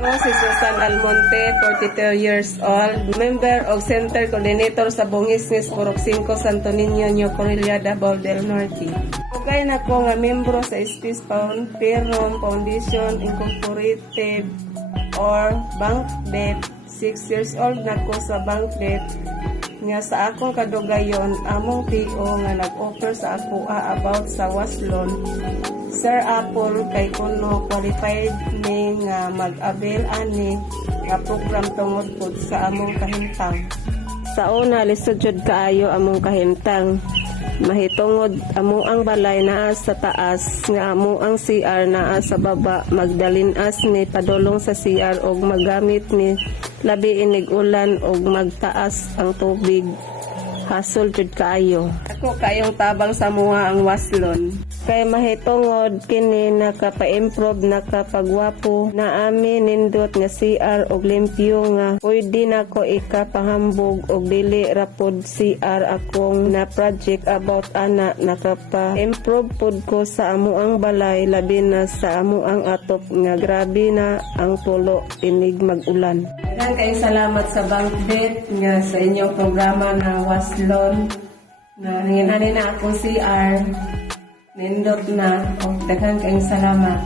Ako si Susan Almonte, 42 years old, member of Center Coordinator sa Bungisnis, Purok 5, Santo Niño, New Correlia, Davao del Norte. Ugay na ko nga membro sa Space Peron Foundation Incorporated or Bank Debt. 6 years old na ko sa Bank Debt. Nga sa akong kadugayon, among PO nga nag-offer sa ako about sa waslon. Sir Apple kay kuno qualified ni nga mag-avail ani nga program tungod pod sa among kahimtang. Sa una lisod jud kaayo among kahimtang. Mahitungod among ang balay naa sa taas nga among ang CR naa sa baba, magdalinas ni padulong sa CR og magamit ni labi inig ulan og magtaas ang tubig. Hasol jud kaayo. Ako kayong tabang sa mga ang waslon. Kay mahitungod kini nakapa-improve nakapagwapo na ami nindot nga CR og limpyo nga pwede nako ikapahambog og dili rapod CR akong na project about ana nakapa-improve pod ko sa amuang balay labi na sa amuang atop nga grabe na ang tulo inig mag-ulan. Daghang kayong salamat sa Bank Debt nga sa inyong programa na waslon na hingin na akong CR. Nindot na. O, daghang kayong salamat.